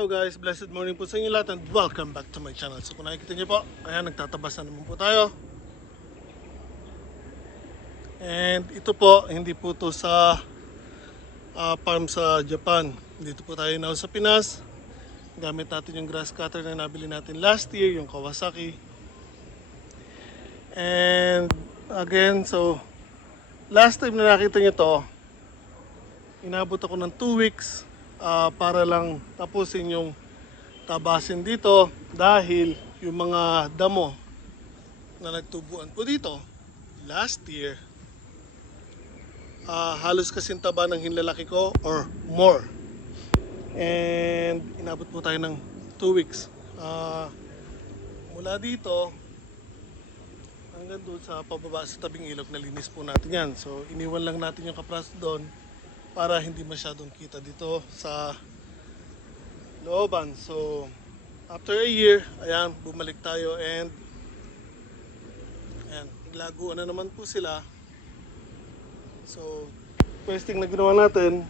Hello guys, blessed morning po sa inyo lahat and welcome back to my channel. So kung nakikita niyo po, ayan, nagtatabas na naman po tayo. And ito po, hindi po to sa farm sa Japan. Dito po tayo now sa Pinas. Gamit natin yung grass cutter na nabili natin last year, yung Kawasaki. And again, so last time na nakita niyo to, inabot ako ng 2 weeks para lang tapusin yung tabasin dito dahil yung mga damo na nagtubuan po dito last year halos kasing taba ng hinlalaki ko or more, and inabot po tayo ng 2 weeks mula dito hanggang doon sa pababa sa tabing ilog. Nalinis po natin yan, so iniwan lang natin yung kapraso doon para hindi masyadong kita dito sa looban. So after a year, ayan, bumalik tayo and ayan, naglaguan na naman po sila. So first thing na ginawa natin,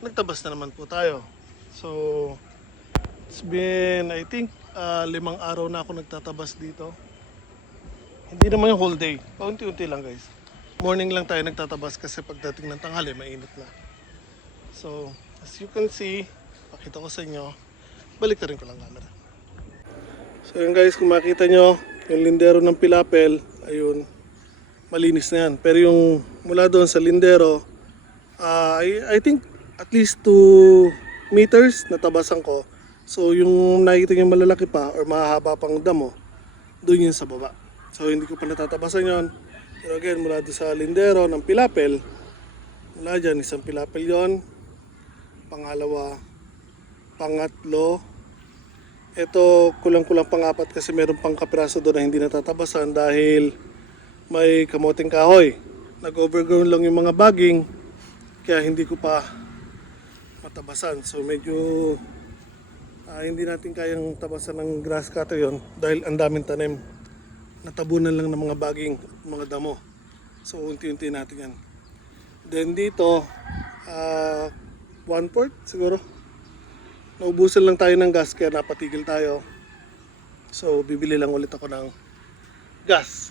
nagtabas na naman po tayo. So it's been, I think, 5 araw na ako nagtatabas dito. Hindi naman yung whole day, paunti-unti lang guys. Morning lang tayo nagtatabas kasi pagdating ng tanghali mainit na. So as you can see, pakita ko sa inyo, balik na rin ko lang camera. So yun guys, kung makita nyo yung lindero ng Pilapel, ayun, malinis na yan. Pero yung mula doon sa lindero, I think at least 2 meters natabasan ko. So yung nakikita nyo malalaki pa or mahahaba pang damo, doon yun sa baba. So hindi ko pa natatabasan yon. Pero again, mula doon sa lindero ng Pilapel, mula dyan, isang Pilapel yon, pangalawa, pangatlo, ito kulang-kulang pang-apat kasi meron pang kapiraso doon na hindi natatabasan dahil may kamoting kahoy. Nag-overgrown lang yung mga baging, kaya hindi ko pa matabasan. So medyo hindi natin kayang tabasan ng grass cutter yon dahil ang daming tanim. Natabunan lang ng mga baging, mga damo. So unti-unti natin yan. Then dito, 1/4 siguro. Naubusan lang tayo ng gas kaya napatigil tayo. So bibili lang ulit ako ng gas.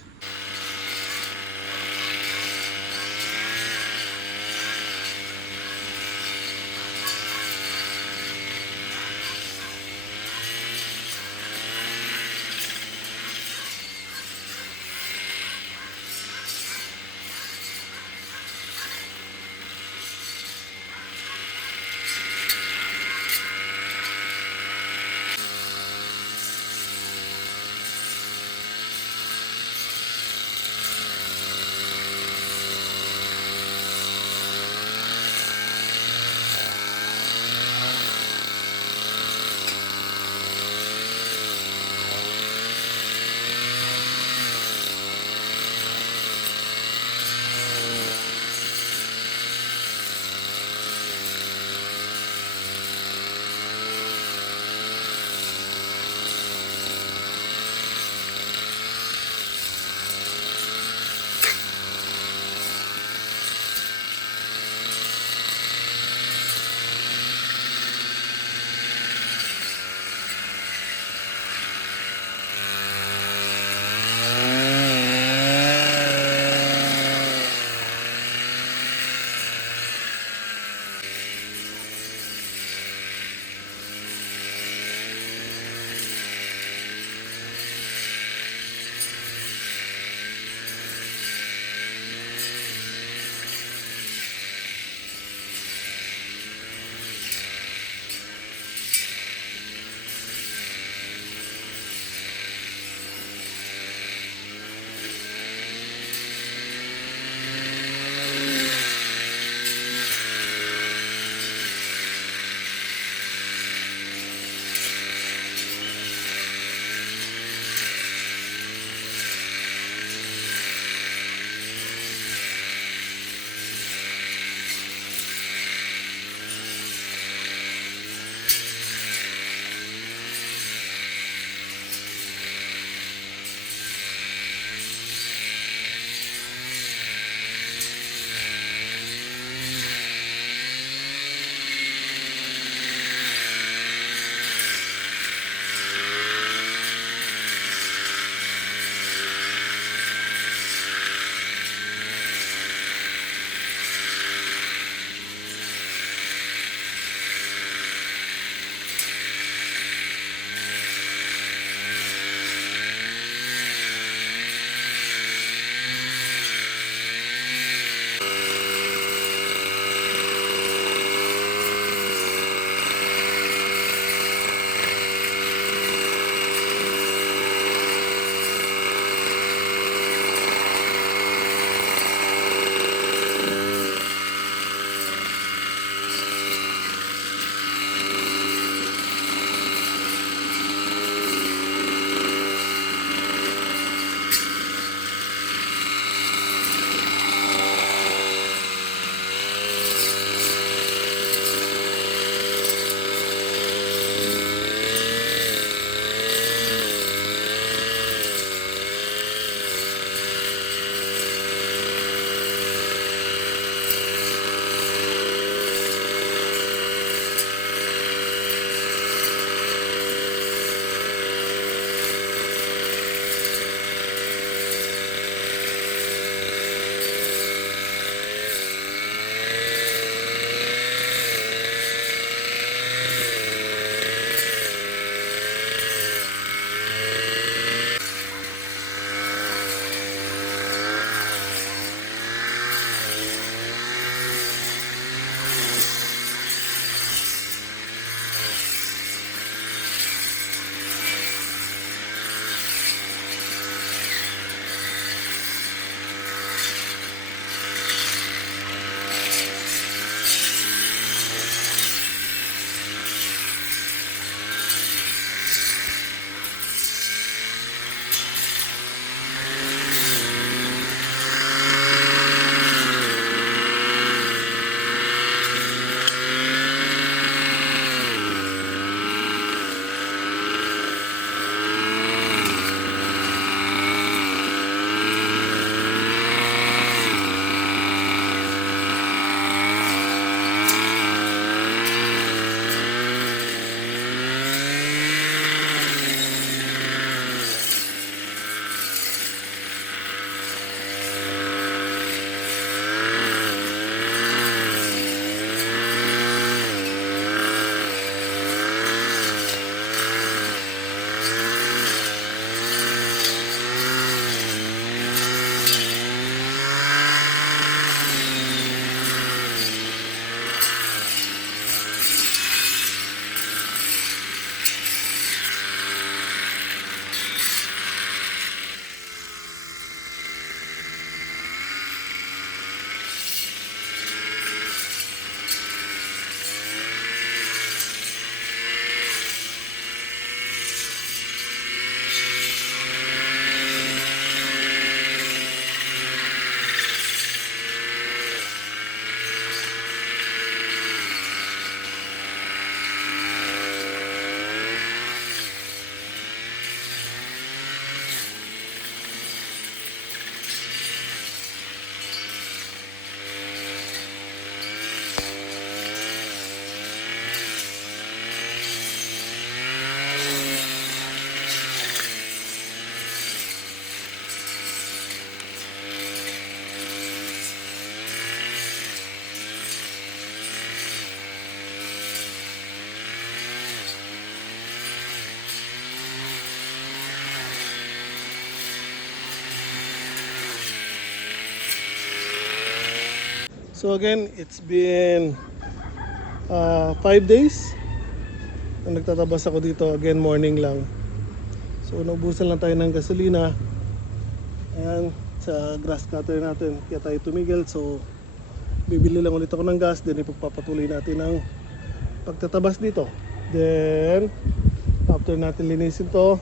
So again, it's been 5 days na nagtatabas ako dito. Again, morning lang. So naubusan lang tayo ng gasolina. Ayan, sa grass cutter natin. Kaya tayo tumigil. So bibili lang ulit ako ng gas. Then ipagpapatuloy natin ang pagtatabas dito. Then after natin linisin to,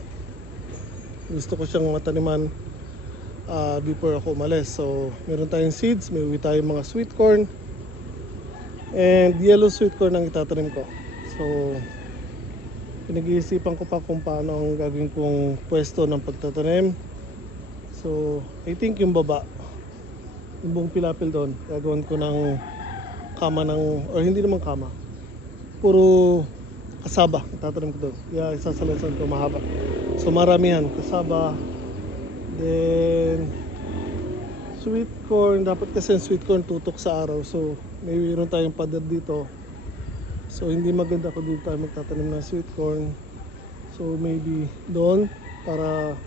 gusto ko siyang mataniman before ako umalis. So meron tayong seeds, may uwi tayong mga sweet corn and yellow sweet corn ang itatanim ko. So pinag-iisipan ko pa kung paano ang gagawin kong pwesto ng pagtatanim. So I think yung baba, yung buong pilapil doon, gagawin ko ng kama ng, or hindi naman kama, puro kasaba itatanim ko doon. Yeah, isasalasan ko mahaba. So maramihan kasaba. Then sweet corn, dapat kasi yung sweet corn tutok sa araw. So mayroon tayong pader dito. So hindi maganda kung dito tayo magtatanim ng sweet corn. So maybe doon para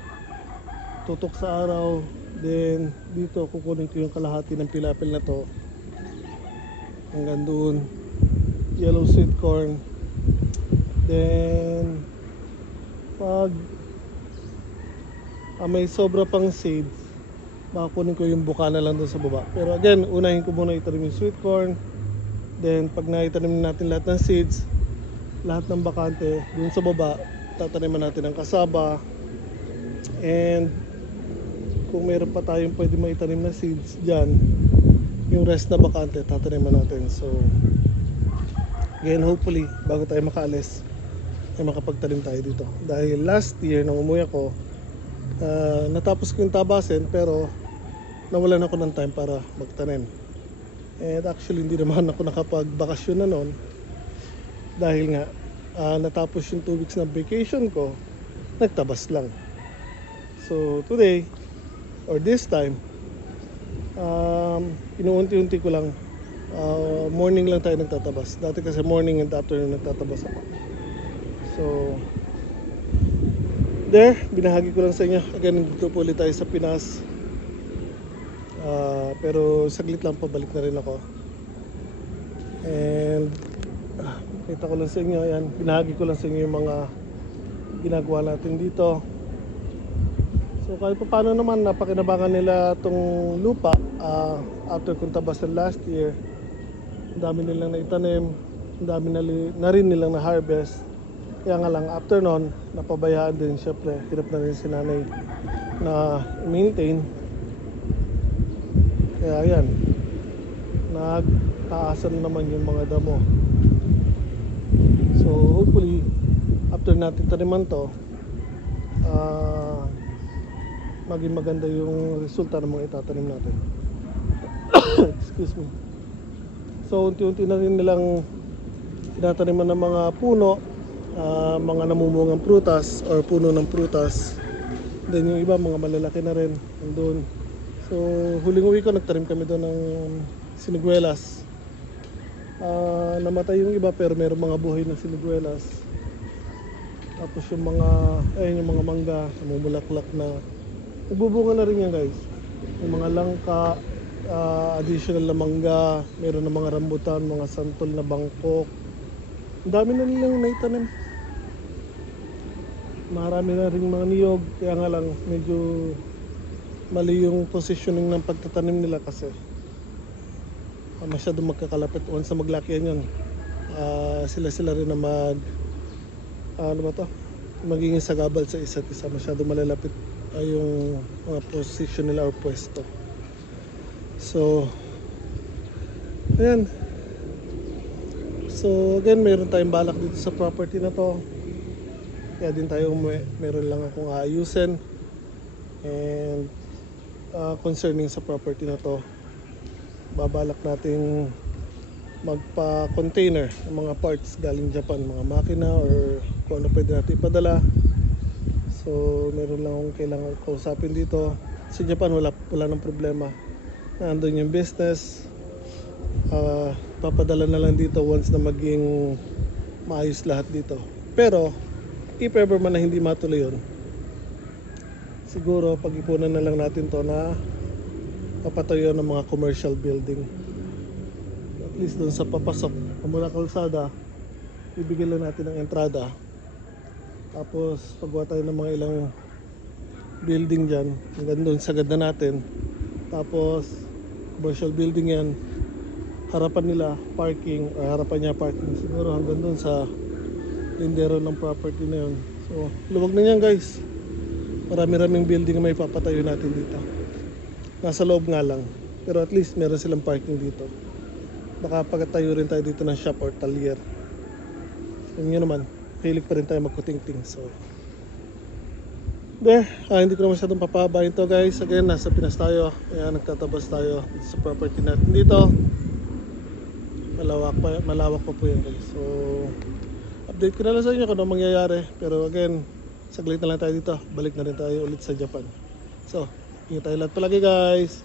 tutok sa araw. Then dito kukunin ko yung kalahati ng pilapil na to hanggang doon. Yellow sweet corn. Then pag may sobra pang seeds, baka kunin ko yung buka na lang doon sa baba. Pero again, unahin ko muna itanim yung sweet corn. Then pag naitanim natin lahat ng seeds, lahat ng bakante doon sa baba, tataniman natin ang kasaba. And kung meron pa tayong pwede maitanim na seeds dyan, yung rest na bakante tataniman natin. So again, hopefully bago tayo makaalis ay makapagtanim tayo dito. Dahil last year nang umuwi ako, natapos ko yung tabasin pero nawalan ako ng time para magtanim. And actually hindi naman ako nakapagbakasyon na noon dahil nga natapos yung 2 weeks na vacation ko, nagtabas lang. So today or this time, inuunti-unti ko lang, morning lang tayo nagtatabas. Dati kasi morning and afternoon nagtatabas ako. So there, binahagi ko lang sa inyo. Again, dito po ulit tayo sa Pinas. Pero saglit lang, pabalik na rin ako. And kita ko lang sa inyo, ayan, binahagi ko lang sa inyo yung mga ginagawa natin dito. So kahit pa paano naman, napakinabangan nila itong lupa. After kong tabasan last year, ang dami nilang naitanim, ang dami na rin nilang na-harvest. Kaya nga lang, after nun, napabayaan din, syempre, hirap na rin si nanay na maintain. Kaya yan, nagtaasan naman yung mga damo. So hopefully, after natin taniman to, maging maganda yung resulta ng mga itatanim natin. Excuse me. So unti-unti na rin nilang tinataniman ng mga puno, mga namumungang prutas or puno ng prutas. Then yung iba mga malalaki na rin doon. So huling uwi ko nagtanim kami doon ng siniguelas. Namatay yung iba pero mayroong mga buhay na siniguelas. Tapos yung mga mangga namumulaklak na, nagbubunga na rin yan guys. Yung mga langka, additional na mangga, meron na mga rambutan, mga santol na bangkok. Ang dami na nilang naitanim. Marami na rin mga niyog, kaya nga lang medyo mali yung positioning ng pagtatanim nila kasi masyado magkakalapit. Once na maglakihan yun, sila rin na magiging sagabal sa isa't isa. Masyado malalapit yung mga position nila or pwesto. So ayan. So again, meron tayong balak dito sa property na to. Kaya din tayo meron lang akong aayusin. And concerning sa property na to, babalak nating magpa-container ng mga parts galing Japan, mga makina or kung ano pwede natin ipadala. So meron lang akong kailangan kausapin dito. Sa Japan wala nang problema. Nandun yung business. Papadala na lang dito once na maging maayos lahat dito. Pero if ever man na hindi matuloy yun, siguro pag-ipunan na lang natin to na papatayo ng mga commercial building. at least doon sa papasok mula kalsada, bibigyan lang natin ng entrada. Tapos pagbuhat tayo ng mga ilang building dyan, hanggang doon sagad na natin. Tapos commercial building yan, harapan nila parking, harapan niya parking siguro hanggang doon sa lindero ng property na yun. So luwag na yan guys, marami-raming building na may papatayo natin dito. Nasa loob nga lang, pero at least meron silang parking dito. Baka pagtayo rin tayo dito ng shop or talyer. Yun yun naman, hilig pa rin tayo magkuting-ting. So hindi ko na masyadong papabayin to guys. Again, nasa Pinas tayo, kaya nagtatabas tayo sa property natin dito. Malawak pa po yan guys. So update ko na lang sa inyo kung ano mangyayari. Pero again, saglit na lang tayo dito, balik na rin tayo ulit sa Japan. So ingat tayo lahat palagi guys.